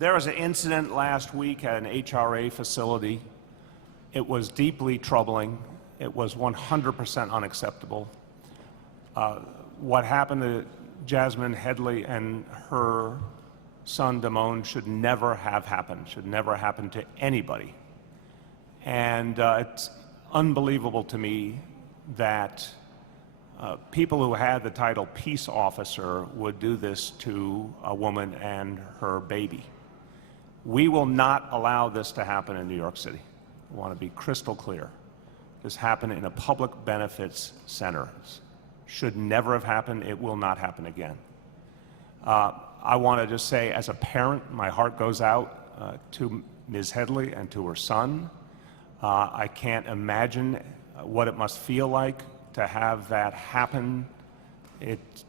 There was an incident last week at an HRA facility. It was deeply troubling. It was 100% unacceptable. What happened to Jazmine Headley and her son Damone should never have happened, should never happen to anybody. And it's unbelievable to me that people who had the title peace officer would do this to a woman and her baby. We will not allow this to happen in New York City. I want to be crystal clear. This happened in a public benefits center. It should never have happened. It will not happen again. I want to just say, as a parent, my heart goes out to Ms. Headley and to her son. I can't imagine what it must feel like to have that happen. It's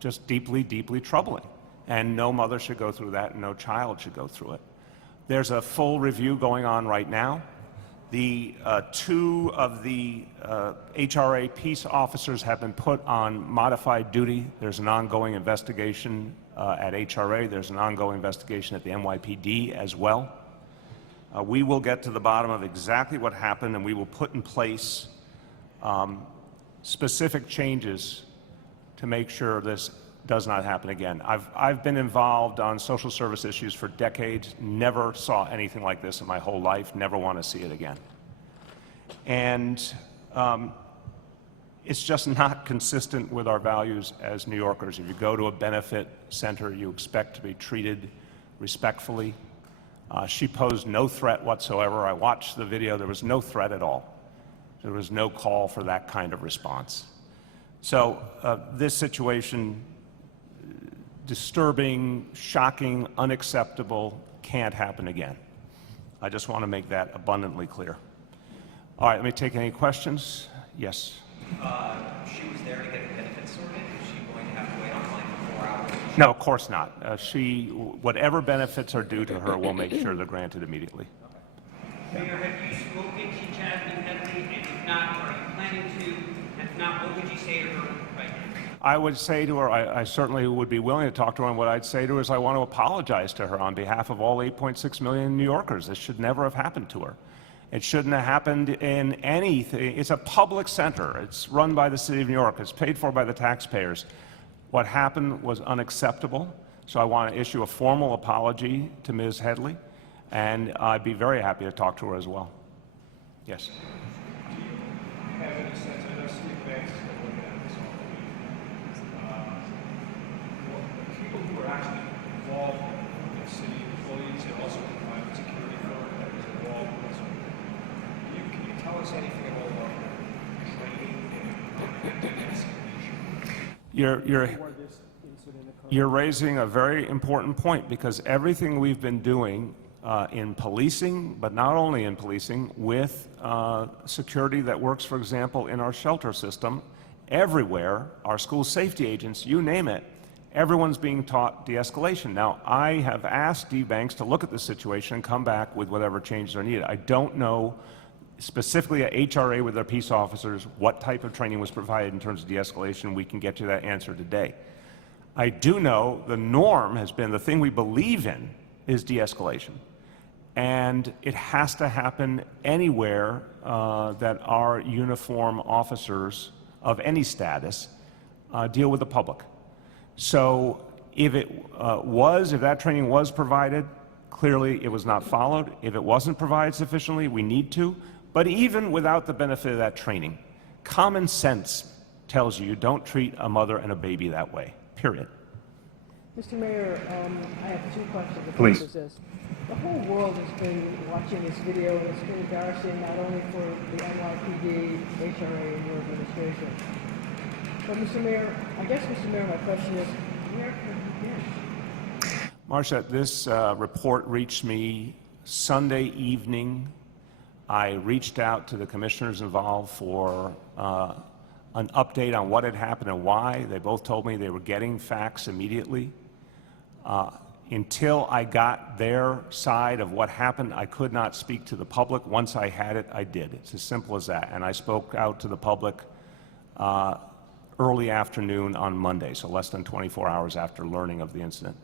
just deeply, deeply troubling. And no mother should go through that, and no child should go through it. There's a full review going on right now. The two of the HRA peace officers have been put on modified duty. There's an ongoing investigation at HRA. There's an ongoing investigation at the NYPD as well. We will get to the bottom of exactly what happened, and we will put in place specific changes to make sure this does not happen again. I've been involved on social service issues for decades, never saw anything like this in my whole life, never want to see it again. And it's just not consistent with our values as New Yorkers. If you go to a benefit center, you expect to be treated respectfully. She posed no threat whatsoever. I watched the video. There was no threat at all. There was no call for that kind of response. So this situation, disturbing, shocking, unacceptable, can't happen again. I just want to make that abundantly clear. All right, let me take any questions. Yes? She was there to get the benefits sorted. Is she going to have to wait online for 4 hours? No, of course not. Whatever benefits are due to her, we'll make sure they're granted immediately. Mayor, have you spoken to Jazmine Headley? And if not, are you planning to? And if not, what would you say to her right now? I would say to her, I certainly would be willing to talk to her, and what I'd say to her is I want to apologize to her on behalf of all 8.6 million New Yorkers. This should never have happened to her. It shouldn't have happened in anything. It's a public center. It's run by the city of New York. It's paid for by the taxpayers. What happened was unacceptable, so I want to issue a formal apology to Ms. Headley, and I'd be very happy to talk to her as well. Yes? Do you have any sense, I know Steve Banks is looking at this all the people who are actually involved in city employees and also the private security firm that is involved in this? Can you tell us anything at all about training and investigation? You're raising a very important point, because everything we've been doing in policing, but not only in policing, with security that works, for example, in our shelter system, everywhere, our school safety agents, you name it, everyone's being taught de-escalation. Now, I have asked Steve Banks to look at the situation and come back with whatever changes are needed. I don't know specifically at HRA with their peace officers what type of training was provided in terms of de-escalation. We can get you that answer today. I do know the norm has been, the thing we believe in is de-escalation. And it has to happen anywhere that our uniform officers of any status deal with the public. So if if that training was provided, clearly it was not followed. If it wasn't provided sufficiently, we need to. But even without the benefit of that training, common sense tells you don't treat a mother and a baby that way, period. Mr. Mayor, I have two questions. The Please. first is this. The whole world has been watching this video, and it's been embarrassing not only for the NYPD, HRA, and your administration. But, Mr. Mayor, I guess, Mr. Mayor, my question is, where could we begin? Marcia, this report reached me Sunday evening. I reached out to the commissioners involved for an update on what had happened and why. They both told me they were getting facts immediately. Until I got their side of what happened, I could not speak to the public. Once I had it, I did. It's as simple as that. And I spoke out to the public early afternoon on Monday, so less than 24 hours after learning of the incident.